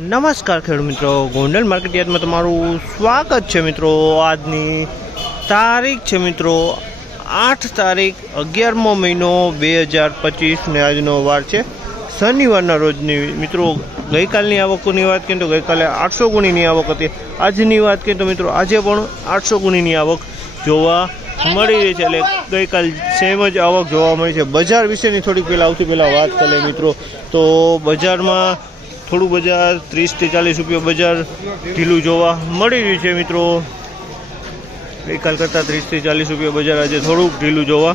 નમસ્કાર ખેડૂત મિત્રો, ગોંડલ માર્કેટ યાર્ડમાં તમારું સ્વાગત છે મિત્રો. આજની તારીખ છે મિત્રો, આઠ તારીખ અગિયારમો મહિનો બે હજાર પચીસ ને આજનો વાર છે. શનિવારના રોજની મિત્રો, ગઈકાલની આવકોની વાત કરીએ તો ગઈકાલે આઠસો ગુણીની આવક હતી. આજની વાત કરીએ તો મિત્રો, આજે પણ આઠસો ગુણીની આવક જોવા મળી રહી છે. એટલે ગઈકાલ સેમ જ આવક જોવા મળી છે. બજાર વિશેની થોડીક પહેલાં આવતી પહેલાં વાત કરીએ મિત્રો, તો બજારમાં થોડું બજાર ત્રીસથી ચાલીસ રૂપિયા બજાર, ઢીલું જોવા મળી રહ્યું છે મિત્રો. ગઈકાલ કરતાં ત્રીસથી ચાલીસ રૂપિયા બજાર આજે થોડુંક ઢીલું જોવા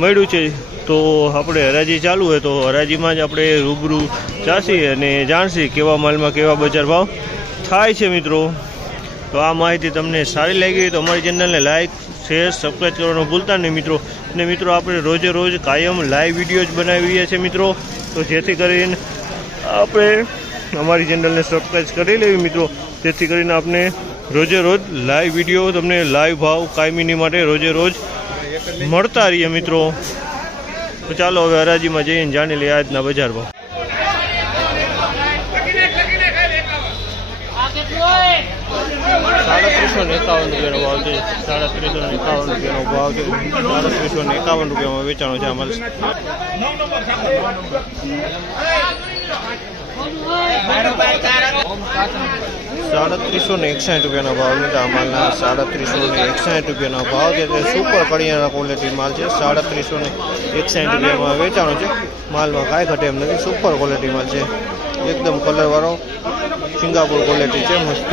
મળ્યું છે. તો આપણે હરાજી ચાલુ હોય તો હરાજીમાં જ આપણે રૂબરૂ જાસી અને જાણશી કેવા માલમાં કેવા બજાર ભાવ થાય છે મિત્રો. તો આ માહિતી તમને સારી લાગી હોય તો અમારી ચેનલને લાઈક, શેર સબસ્ક્રાઈબ કરવાનું ભૂલતા નહીં મિત્રો. અને મિત્રો, આપણે રોજે રોજ કાયમ લાઈવ વીડિયો જ બનાવી છીએ મિત્રો. તો જેથી કરીને આપણે અમારી ચેનલને સબસ્ક્રાઈબ કરી લેવી મિત્રો. જેથી કરીને આપણે રોજે રોજ લાઈવ વીડિયો તમને લાઈવ ભાવ કાયમીની માટે રોજે રોજ મળતા રહીએ મિત્રો. ચાલો હવે હરાજીમાં જઈને જાણી લઈએ આજના બજાર ભાવ. સાડત્રીસો ને એકાવન રૂપિયાનો ભાવ છે. સાડત્રીસો ને એકાવન રૂપિયાનો ભાવ છે. સાડત્રીસો ને એકાવન રૂપિયામાં વેચાણો છે અમારે. સાડત્રીસો ને એકસાઠ રૂપિયાનો ભાવ છે માલના સાડત્રીસો ને એકસાઠ રૂપિયાનો ભાવ છે. તે સુપર કડિયાના ક્વોલિટી માલ છે. સાડત્રીસો ને એકસાઠ રૂપિયામાં વેચાણો છે. માલમાં કાંઈ ઘટે એમ નથી. સુપર ક્વોલિટી માલ છે. એકદમ કલરવાળો સિંગાપુર ક્વોલિટી છે. મસ્ત.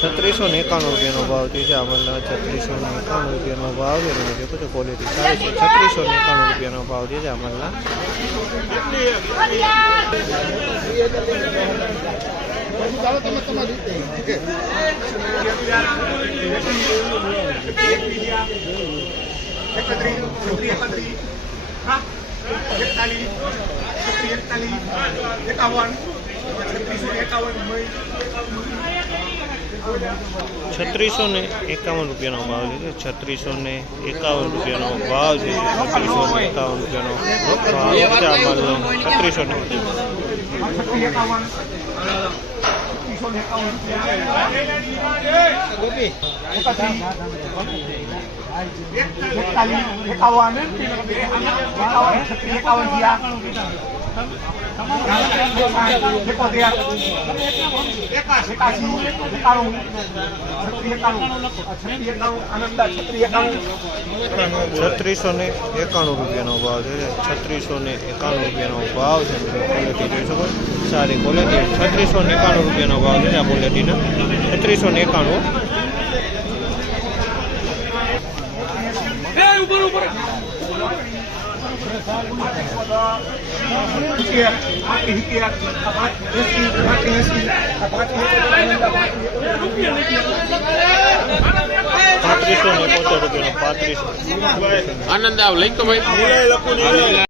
છત્રીસો ને એકાણું રૂપિયાનો ભાવ છે. અમલના છત્રીસો ને એકાણું રૂપિયાનો ભાવ છે. તમે દેખો છો ક્વોલિટી સારી છે. છત્રીસો ને એકાણું રૂપિયાનો ભાવ છે ચાવલના છત્રીસો ને એકાવન રૂપિયાનો ભાવ છે છત્રીસો ને એકાવન રૂપિયાનો ભાવ છે? છત્રીસો ને એકાવન રૂપિયાનો ભાવ છે આ માલનો. છત્રીસો ને એકાવન. છત્રી એકાણું છત્રીસો ને એકાણું રૂપિયાનો ભાવ છે. છત્રીસો ને એકાણું રૂપિયાનો ભાવ છે. ક્વોલિટી જોઈ શકો. સારી ક્વોલિટી છત્રીસો ને એકાણું રૂપિયાનો ભાવ છે આ ક્વોલિટીના છત્રીસો ને એકાણું. એસી પાંચ પાંત્રીસો ને પચાસ રૂપિયાનો પાંત્રીસો. આનંદ આવ લઈ તો ભાઈ.